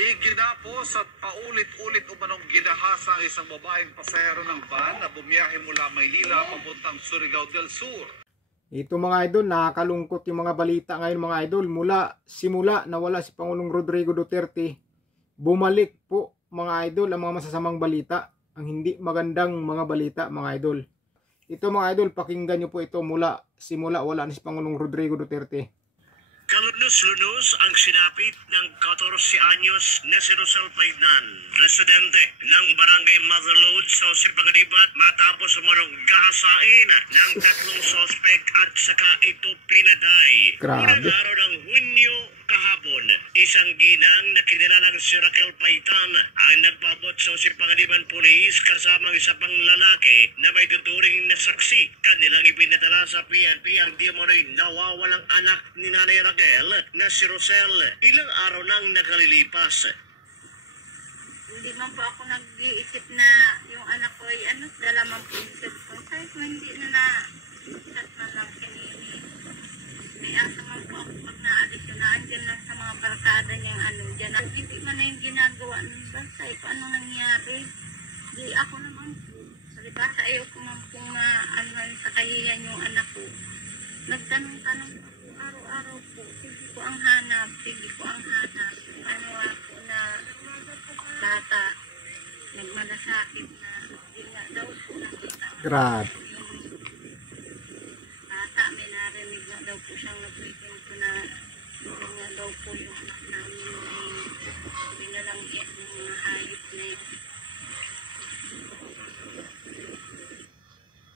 Iginapos at paulit-ulit umanong ginahasa ang isang babaeng pasahero ng van na bumiyahe mula Maynila papuntang Surigao del Sur. Ito mga idol, nakakalungkot yung mga balita ngayon mga idol. Simula nawala si Pangulong Rodrigo Duterte, bumalik po mga idol ang mga masasamang balita, ang hindi magandang mga balita mga idol. Ito mga idol, pakinggan nyo po ito simula wala na si Pangulong Rodrigo Duterte. Kalunos-lunos ang sinapit ng 14 anyos na si Rosel Paydan, residente ng Barangay Motherload sa Sipagalibat matapos umanong gahasain ng 3 sospek at saka ito pinaday. Unang araw ng Hunyo kahapon, isang ginang na kinilalang si Raquel Paydan ang nagpabot sa Sipagaliban Police kasama isa pang lalaki na may tuturing na saksi. Kanilang ipinadala sa PNP ang di umano'y nawawalang anak ni Nanay Raquel na si Rosel. Ilang araw nang nakalilipas. Hindi man po ako nag-iisip na yung anak ko ay dala man po yung cellphone. Kahit hindi na chat man lang kinini. May asa man po ako pag naalis yun, naandyan lang sa mga barkada niyang dyan. Hindi man na yung ginagawa ng basay. Paano nangyari? Di ako naman po. Salibasa ayaw ko man po sa kahiyan yung anak ko. Nagtanong-tanong po araw-araw po. Sige ko ang hanap. Ano ako na bata. Nagmalasakit na. Hindi nga daw po nakita. Grabe. Bata, may narinig na daw po siyang nagkwento na hindi nga daw po yung anak namin ay binalang ng mga hayop na yun.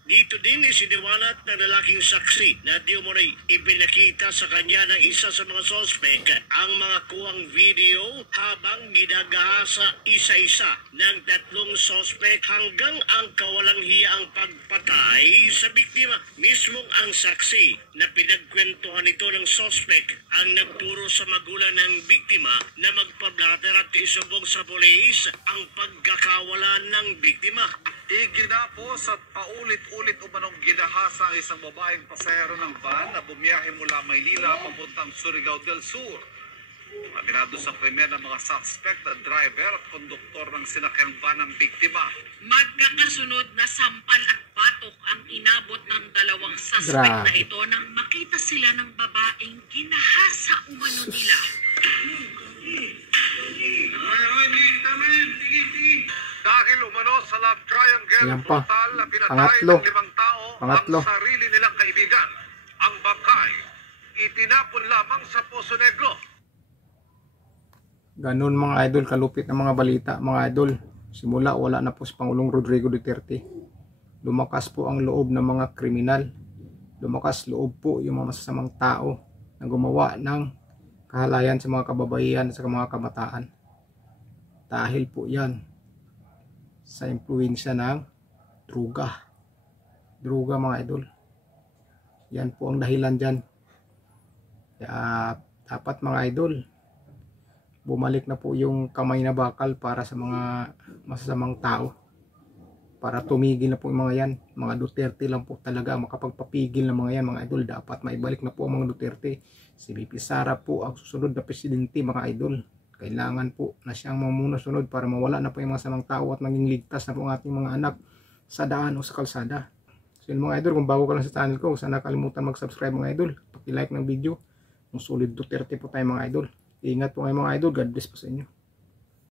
Dito din isiniwalat ng lalaking saksi na di umano'y ipinakita sa kanya ng isa sa mga sospek ang mga kuwang video habang ginagahasa isa-isa ng 3 sospek hanggang ang kawalang hiyaang pagpatay sa biktima. Mismong ang saksi na pinagkwentuhan nito ng sospek ang nagturo sa magulang ng biktima na magpablatter at isubong sa pulis ang pagkakawala ng biktima. Iginapos at paulit-ulit umanong ginahasa ang isang babaeng pasahero ng van na bumiyahe mula Maynila papuntang Surigao del Sur. Atinado sa krimen ng mga suspect na driver at konduktor ng sinakyang van ng biktima. Magkakasunod na sampal at patok ang inabot ng 2 suspect na ito nang makita sila ng babaeng ginahasa umano nila. Dahil umano sa love triangle brutal na pinatay ng 5 tao ang sarili nilang kaibigan. Ang bangkay itinapon lamang sa Poso Negro. Ganun mga idol, kalupit ng mga balita mga idol. Simula wala na po si Pangulong Rodrigo Duterte. Lumakas po ang loob ng mga kriminal. Lumakas loob po yung mga masasamang tao na gumawa ng kahalayan sa mga kababaihan at sa mga kabataan. Dahil po yan sa impluwensya ng druga mga idol. Yan po ang dahilan dyan. Kaya dapat mga idol, bumalik na po yung kamay na bakal para sa mga masasamang tao, para tumigil na po yung mga yan. Mga Duterte lang po talaga makapagpapigil ng mga yan mga idol. Dapat maibalik na po ang mga Duterte. Si VP Sara po ang susunod na presidente mga idol. Kailangan po na siyang mamuno-sunod para mawala na po yung mga samang tao at maging ligtas na po ang ating mga anak sa daan o sa kalsada. So yun mga idol, kung bago ka lang sa channel ko, sana kalimutan mag-subscribe mga idol. Paki-like ng video. Kung solid Duterte po tayo mga idol. Ingat po kayo mga idol. God bless po sa inyo.